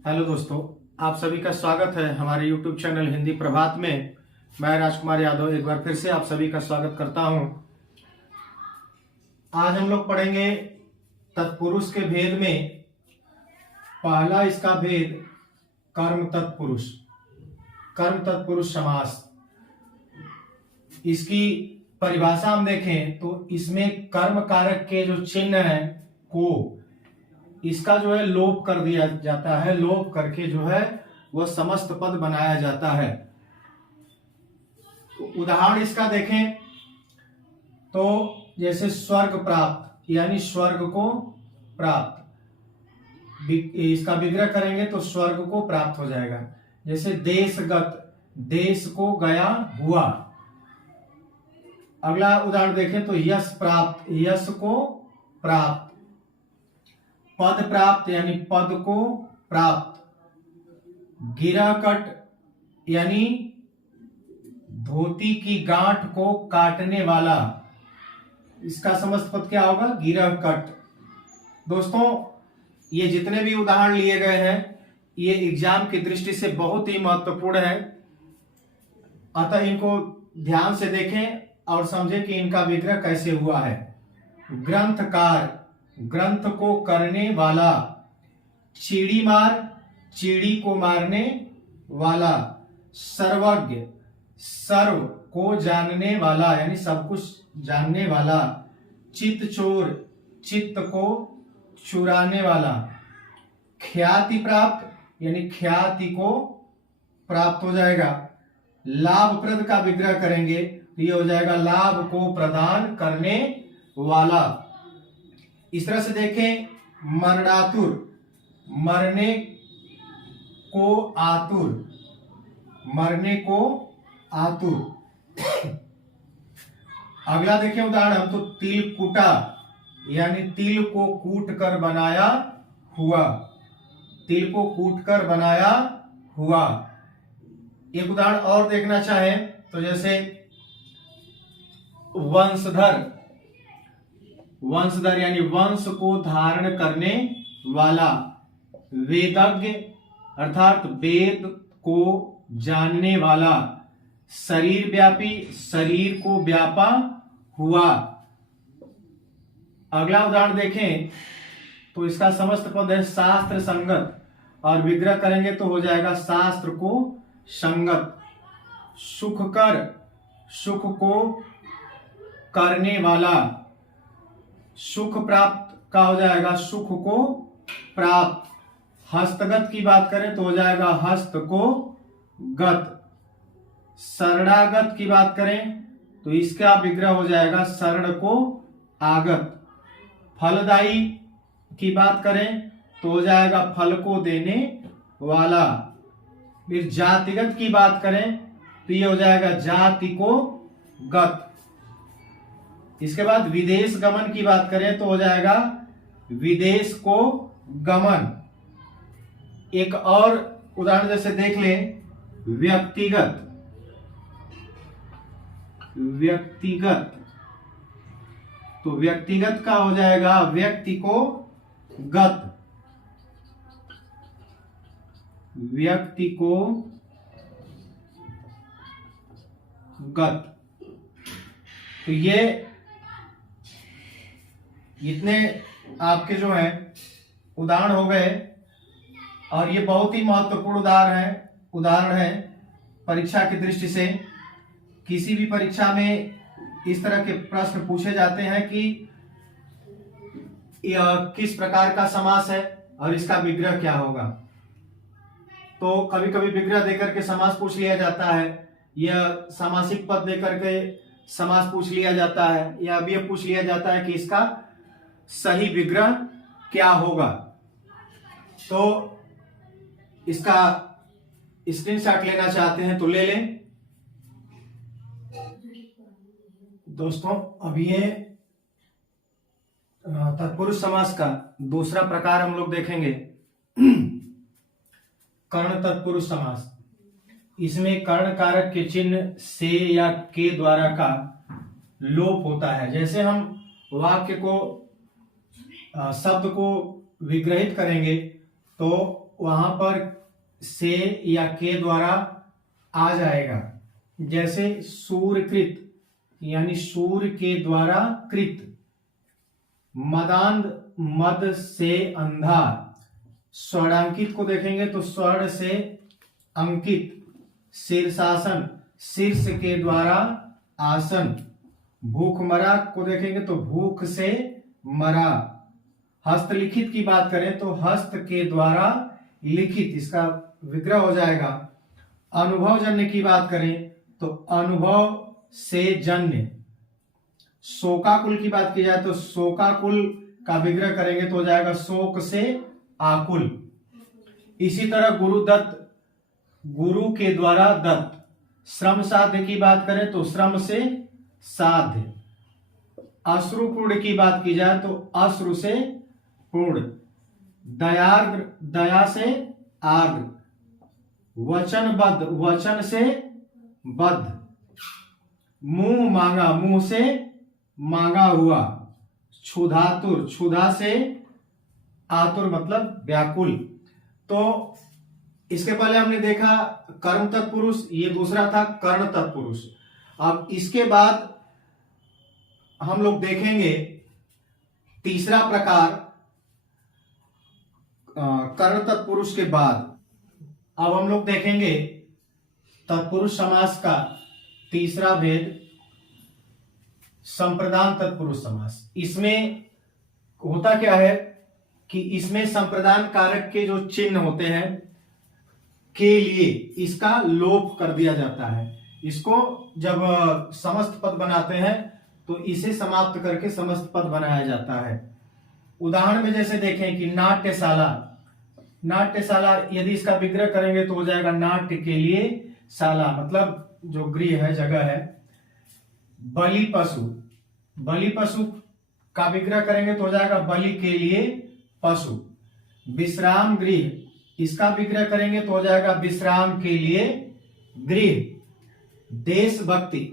Hello दोस्तों, आप सभी का स्वागत है हमारे YouTube चैनल हिंदी प्रभात में। मैं राजकुमार यादव एक बार फिर से आप सभी का स्वागत करता हूं। आज हम लोग पढ़ेंगे तत्पुरुष के भेद में पहला इसका भेद कर्म तत्पुरुष। कर्म तत्पुरुष समास, इसकी परिभाषा हम देखें तो इसमें कर्म कारक के जो चिन्ह हैं को इसका जो है लोप कर दिया जाता है। लोप करके जो है वह समस्त पद बनाया जाता है। तो उदाहरण इसका देखें तो जैसे स्वर्ग प्राप्त यानी स्वर्ग को प्राप्त, इसका विग्रह करेंगे तो स्वर्ग को प्राप्त हो जाएगा। जैसे देशगत, देश को गया हुआ। अगला उदाहरण देखें तो यश प्राप्त, यश को प्राप्त। पद प्राप्त यानी पद को प्राप्त। गिराकट यानी धोती की गांठ को काटने वाला, इसका समस्त पद क्या होगा? गिराकट। दोस्तों, ये जितने भी उदाहरण लिए गए हैं ये एग्जाम की दृष्टि से बहुत ही महत्वपूर्ण है, अतः इनको ध्यान से देखें और समझें कि इनका विग्रह कैसे हुआ है। ग्रंथकार, ग्रंथ को करने वाला। चीड़ी मार, चीड़ी को मारने वाला। सर्वज्ञ, सर्व को जानने वाला यानी सब कुछ जानने वाला। चित्त चोर, चित्त को चुराने वाला। ख्याति प्राप्त यानी ख्याति को प्राप्त हो जाएगा। लाभप्रद का विग्रह करेंगे तो ये हो जाएगा लाभ को प्रदान करने वाला। इस तरह से देखें, मरणातुर, मरने को आतुर, मरने को आतुर। अगला देखें उदाहरण हम तो तिल कूटा यानी तिल को कूट कर बनाया हुआ। तिल को कूट कर बनाया हुआ। एक उदाहरण और देखना चाहें तो जैसे वंशधर, वंशधर यानी वंश को धारण करने वाला। वेदज्ञ अर्थात वेद को जानने वाला। शरीर व्यापी, शरीर को व्यापा हुआ। अगला उदाहरण देखें तो इसका समस्त पद है शास्त्र संगत और विग्रह करेंगे तो हो जाएगा शास्त्र को संगत। सुखकर, सुख को करने वाला। सुख प्राप्त का हो जाएगा सुख को प्राप्त। हस्तगत की बात करें तो हो जाएगा हस्त को गत। शरणागत की बात करें तो इसका विग्रह हो जाएगा शरण को आगत। फलदायी की बात करें तो हो जाएगा फल को देने वाला। फिर जातिगत की बात करें तो ये हो जाएगा जाति को गत। इसके बाद विदेश गमन की बात करें तो हो जाएगा विदेश को गमन। एक और उदाहरण जैसे देख लें, व्यक्तिगत, व्यक्तिगत तो व्यक्तिगत का हो जाएगा व्यक्ति को गत, व्यक्ति को गत। तो ये इतने आपके जो है उदाहरण हो गए और ये बहुत ही महत्वपूर्ण उदाहरण है परीक्षा की दृष्टि से। किसी भी परीक्षा में इस तरह के प्रश्न पूछे जाते हैं कि यह किस प्रकार का समास है और इसका विग्रह क्या होगा। तो कभी कभी विग्रह देकर के समास पूछ लिया जाता है, यह सामासिक पद देकर के समास पूछ लिया जाता है, या अब यह पूछ लिया जाता है कि इसका सही विग्रह क्या होगा। तो इसका स्क्रीनशॉट लेना चाहते हैं तो ले लें। दोस्तों, अब ये तत्पुरुष समास का दूसरा प्रकार हम लोग देखेंगे, कर्ण तत्पुरुष समास। इसमें कर्ण कारक के चिन्ह से या के द्वारा का लोप होता है। जैसे हम वाक्य को शब्द को विग्रहित करेंगे तो वहां पर से या के द्वारा आ जाएगा। जैसे सूर्यकृत यानी सूर्य के द्वारा कृत। मदांध मद से अंधा। स्वर्णांकित को देखेंगे तो स्वर्ण से अंकित। शीर्षासन शीर्ष के द्वारा आसन। भूखमरा को देखेंगे तो भूख से मरा। हस्तलिखित की बात करें तो हस्त के द्वारा लिखित, इसका विग्रह हो जाएगा। अनुभवजन्य की बात करें तो अनुभव से जन्य। शोकाकुल की बात की जाए तो शोकाकुल का विग्रह करेंगे तो हो जाएगा शोक से आकुल। इसी तरह गुरुदत्त, गुरु के द्वारा दत्त। श्रम साध्य की बात करें तो श्रम से साध्य। अश्रुपूर्ण की बात की जाए तो अश्रु से पूर्ण। दयार्द्र दया से आर्द्र। वचनबद्ध वचन से बद्ध। मुंह मांगा मुंह से मांगा हुआ। क्षुधातुर क्षुधा से आतुर मतलब व्याकुल। तो इसके पहले हमने देखा कर्म तत्पुरुष, ये दूसरा था कर्ण तत्पुरुष। अब इसके बाद हम लोग देखेंगे तीसरा प्रकार कर्ण तत्पुरुष के बाद। अब हम लोग देखेंगे तत्पुरुष समास का तीसरा भेद, संप्रदान तत्पुरुष समास। इसमें होता क्या है कि इसमें संप्रदान कारक के जो चिन्ह होते हैं के लिए इसका लोप कर दिया जाता है। इसको जब समस्त पद बनाते हैं तो इसे समाप्त करके समस्त पद बनाया जाता है। उदाहरण में जैसे देखें कि नाट्यशाला, नाट्यशाला यदि इसका विग्रह करेंगे तो हो जाएगा नाट्य के लिए शाला, मतलब जो गृह है, जगह है। बलि पशु, बलि पशु का विग्रह करेंगे तो हो जाएगा बलि के लिए पशु। विश्राम गृह, इसका विग्रह करेंगे तो हो जाएगा विश्राम के लिए गृह। देशभक्ति,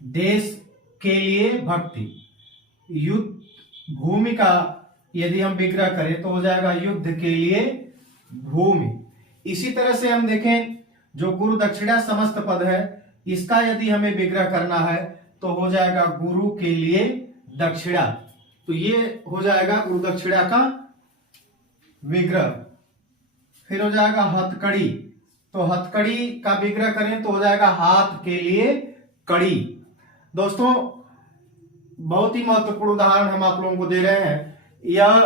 देश के लिए भक्ति। युद्ध भूमि का यदि हम विग्रह करें तो हो जाएगा युद्ध के लिए भूमि। इसी तरह से हम देखें जो गुरु दक्षिणा समस्त पद है, इसका यदि हमें विग्रह करना है तो हो जाएगा गुरु के लिए दक्षिणा। तो ये हो जाएगा गुरु दक्षिणा का विग्रह। फिर हो जाएगा हथकड़ी, तो हथकड़ी का विग्रह करें तो हो जाएगा हाथ के लिए कड़ी। दोस्तों बहुत ही महत्वपूर्ण उदाहरण हम आप लोगों को दे रहे हैं। यह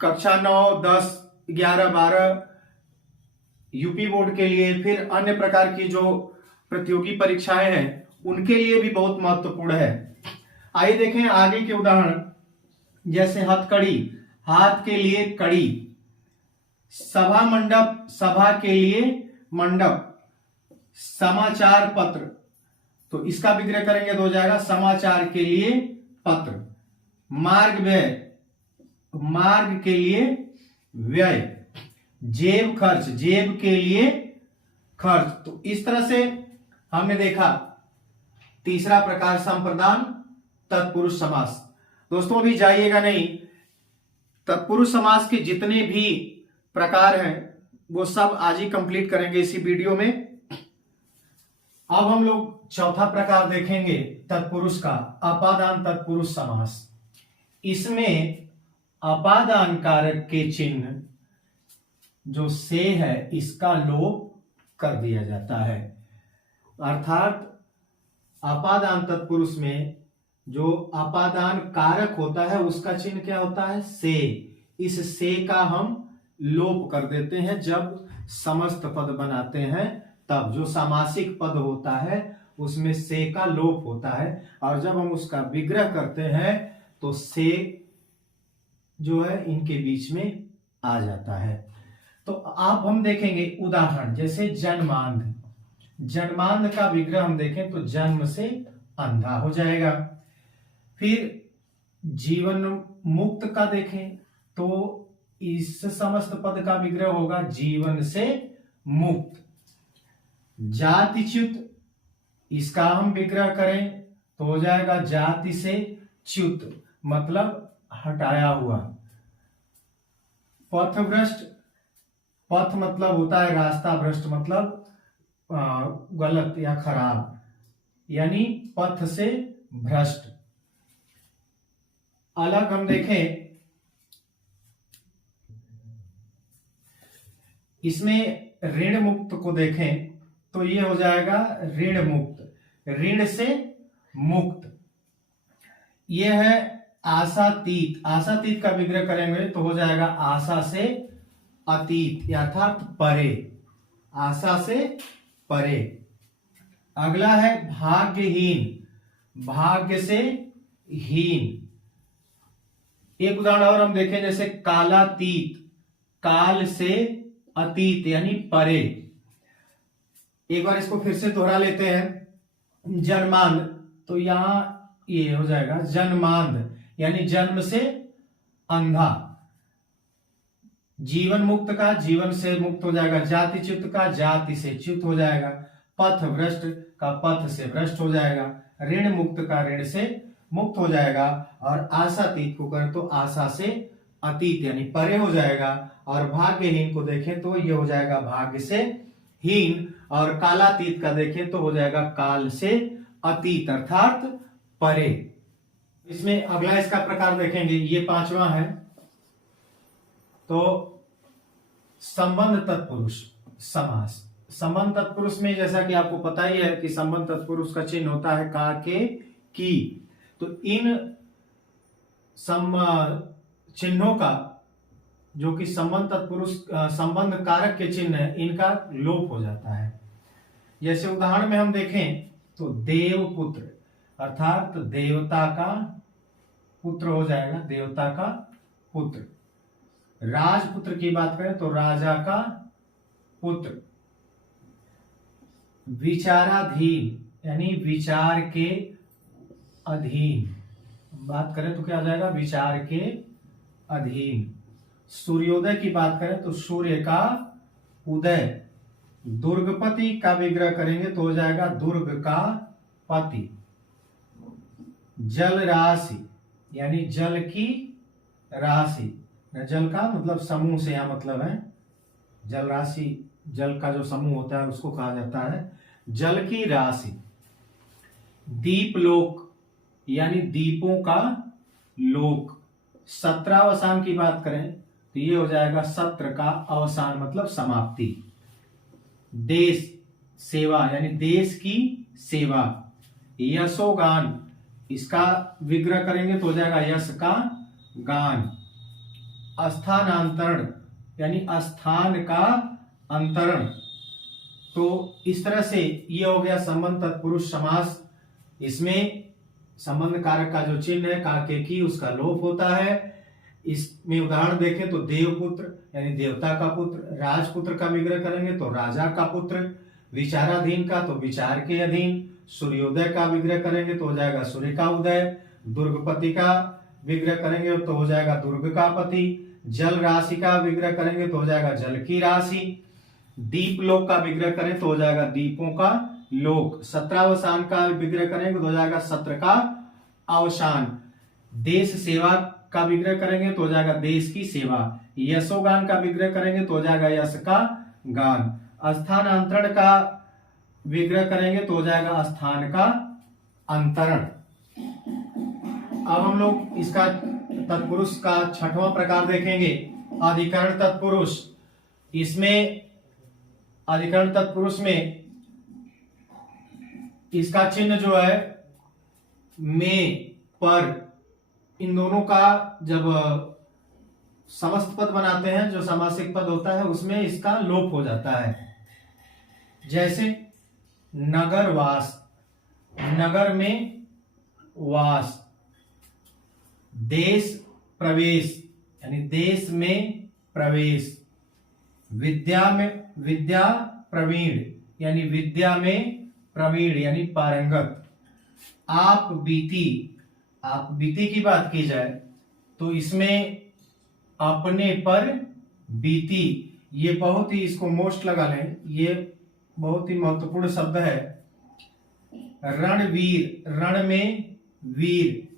कक्षा 9, 10, 11, 12 यूपी बोर्ड के लिए, फिर अन्य प्रकार की जो प्रतियोगी परीक्षाएं हैं उनके लिए भी बहुत महत्वपूर्ण है। आइए देखें आगे के उदाहरण। जैसे हथकड़ी, हाथ के लिए कड़ी। सभा मंडप, सभा के लिए मंडप। समाचार पत्र, तो इसका विग्रह करेंगे तो हो जाएगा समाचार के लिए पत्र। मार्ग व्यय, मार्ग के लिए व्यय। जेब खर्च, जेब के लिए खर्च। तो इस तरह से हमने देखा तीसरा प्रकार संप्रदान तत्पुरुष समास। दोस्तों अभी जाइएगा नहीं, तत्पुरुष समास के जितने भी प्रकार हैं वो सब आज ही कंप्लीट करेंगे इसी वीडियो में। अब हम लोग चौथा प्रकार देखेंगे तत्पुरुष का, अपादान तत्पुरुष समास। इसमें अपादान कारक के चिन्ह जो से है इसका लोप कर दिया जाता है। अर्थात अपादान तत्पुरुष में जो अपादान कारक होता है उसका चिन्ह क्या होता है? से। इस से का हम लोप कर देते हैं जब समस्त पद बनाते हैं, तब जो सामासिक पद होता है उसमें से का लोप होता है, और जब हम उसका विग्रह करते हैं तो से जो है इनके बीच में आ जाता है। तो आप हम देखेंगे उदाहरण, जैसे जन्मांध। जन्मांध का विग्रह हम देखें तो जन्म से अंधा हो जाएगा। फिर जीवन मुक्त का देखें तो इस समस्त पद का विग्रह होगा जीवन से मुक्त। जातिच्युत, इसका हम विग्रह करें तो हो जाएगा जाति से च्युत, मतलब हटाया हुआ। पथभ्रष्ट, पथ मतलब होता है रास्ता, भ्रष्ट मतलब गलत या खराब, यानी पथ से भ्रष्ट। अलग हम देखें इसमें ऋण मुक्त को देखें तो ये हो जाएगा ऋण मुक्त, ऋण से मुक्त। ये है आशातीत, आशातीत का विग्रह करेंगे तो हो जाएगा आशा से अतीत अर्थात परे, आशा से परे। अगला है भाग्यहीन, भाग्य से हीन। एक उदाहरण और हम देखें जैसे कालातीत, काल से अतीत यानी परे। एक बार इसको फिर से दोहरा लेते हैं। जन्मांध, तो यहां ये हो जाएगा जन्मांध यानी जन्म से अंधा। जीवन मुक्त का जीवन से मुक्त हो जाएगा, जातिच्युत का जाति से च्युत हो जाएगा, पथ भ्रष्ट का पथ से भ्रष्ट हो जाएगा, ऋण मुक्त का ऋण से मुक्त हो जाएगा, और आशातीत को करें तो आशा से अतीत यानी परे हो जाएगा, और भाग्यहीन को देखें तो ये हो जाएगा भाग्य से हीन, और कालातीत का देखें तो हो जाएगा काल से अतीत अर्थात परे। इसमें अगला इसका प्रकार देखेंगे, ये पांचवा है। तो संबंध तत्पुरुष समास, संबंध तत्पुरुष में जैसा कि आपको पता ही है कि संबंध तत्पुरुष का चिन्ह होता है का, के, की। तो इन चिन्हों का जो कि संबंध तत्पुरुष संबंध कारक के चिन्ह है, इनका लोप हो जाता है। जैसे उदाहरण में हम देखें तो देवपुत्र अर्थात देवता का पुत्र हो जाएगा, देवता का पुत्र। राजपुत्र की बात करें तो राजा का पुत्र। विचाराधीन यानी विचार के अधीन, बात करें तो क्या हो जाएगा विचार के अधीन। सूर्योदय की बात करें तो सूर्य का उदय। दुर्गपति का विग्रह करेंगे तो हो जाएगा दुर्ग का पति। जल राशि यानी जल की राशि, जल का मतलब समूह से यहाँ मतलब है, जल राशि जल का जो समूह होता है उसको कहा जाता है जल की राशि। दीपलोक यानी दीपों का लोक। सत्रावसान की बात करें तो ये हो जाएगा सत्र का अवसान मतलब समाप्ति। देश सेवा यानी देश की सेवा। यशोगान, इसका विग्रह करेंगे तो हो जाएगा यश का गान। स्थानांतरण यानी स्थान का अंतरण। तो इस तरह से ये हो गया संबंध तत्पुरुष समास। इसमें संबंध कारक का जो चिन्ह है का, के, की, उसका लोप होता है। इसमें उदाहरण देखें तो देवपुत्र यानी देवता का पुत्र। राजपुत्र का विग्रह करेंगे तो राजा का पुत्र। विचाराधीन का तो विचार के अधीन। सूर्योदय का विग्रह करेंगे तो हो जाएगा सूर्य का उदय। दुर्गपति का विग्रह करेंगे तो हो जाएगा दुर्ग का पति। जल राशि का विग्रह करेंगे तो हो जाएगा जल की राशि। दीप लोक का विग्रह करें तो हो जाएगा दीपों का लोक। सत्रावसान का विग्रह करेंगे तो हो जाएगा सत्र का अवसान। देश सेवा का विग्रह करेंगे तो हो जाएगा देश की सेवा। यशोगान का विग्रह करेंगे तो हो जाएगा यश का गान। स्थानांतरण का विग्रह करेंगे तो हो जाएगा स्थान का अंतरण। अब हम लोग इसका तत्पुरुष का छठवां प्रकार देखेंगे, अधिकरण तत्पुरुष। इसमें अधिकरण तत्पुरुष में इसका चिन्ह जो है में, पर, इन दोनों का जब समस्त पद बनाते हैं जो समासिक पद होता है उसमें इसका लोप हो जाता है। जैसे नगर वास, नगर में वास। देश प्रवेश यानी देश में प्रवेश। विद्या में विद्या प्रवीण यानी विद्या में प्रवीण यानी पारंगत। आप बीती, आप बीती की बात की जाए तो इसमें अपने पर बीती, ये बहुत ही, इसको मोस्ट लगा लें, ये बहुत ही महत्वपूर्ण शब्द है। रणवीर, रण में वीर।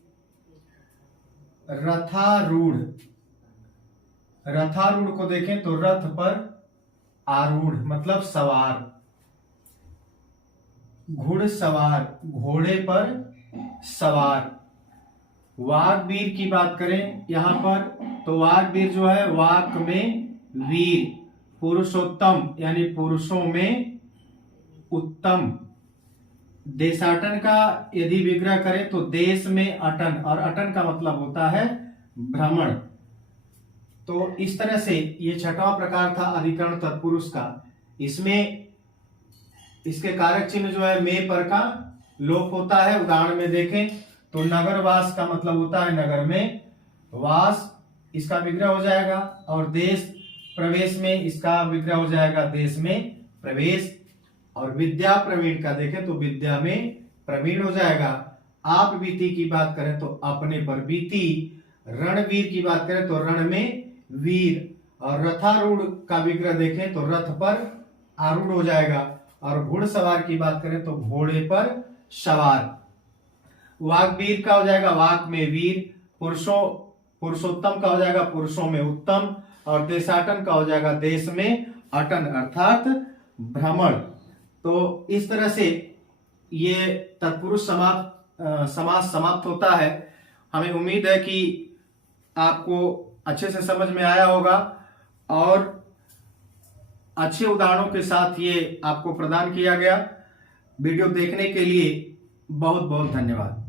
रथारूढ़, रथारूढ़ को देखें तो रथ पर आरूढ़ मतलब सवार, घुड़सवार घोड़े पर सवार। वागवीर की बात करें यहां पर तो वागवीर जो है वाक में वीर, पुरुषोत्तम यानी पुरुषों में उत्तम। देशाटन का यदि विग्रह करें तो देश में अटन, और अटन का मतलब होता है भ्रमण। तो इस तरह से ये छठवां प्रकार था अधिकरण तत्पुरुष का। इसमें इसके कारक चिन्ह जो है में पर का लोप होता है। उदाहरण में देखें तो नगरवास का मतलब होता है नगर में वास, इसका विग्रह हो जाएगा, और देश प्रवेश में इसका विग्रह हो जाएगा देश में प्रवेश। और विद्या प्रवीण का देखें तो विद्या में प्रवीण हो जाएगा। आप बीती की बात करें तो अपने पर बीती। रणवीर की बात करें तो रण में वीर, और रथारूढ़ का विग्रह देखें तो रथ पर आरूढ़ हो जाएगा। और घुड़सवार की बात करें तो घोड़े पर सवार। वागवीर का हो जाएगा वाक में वीर, पुरुषोत्तम का हो जाएगा पुरुषों में उत्तम, और देशाटन का हो जाएगा देश में अटन अर्थात भ्रमण। तो इस तरह से ये तत्पुरुष समास समाप्त होता है। हमें उम्मीद है कि आपको अच्छे से समझ में आया होगा, और अच्छे उदाहरणों के साथ ये आपको प्रदान किया गया। वीडियो देखने के लिए बहुत बहुत धन्यवाद।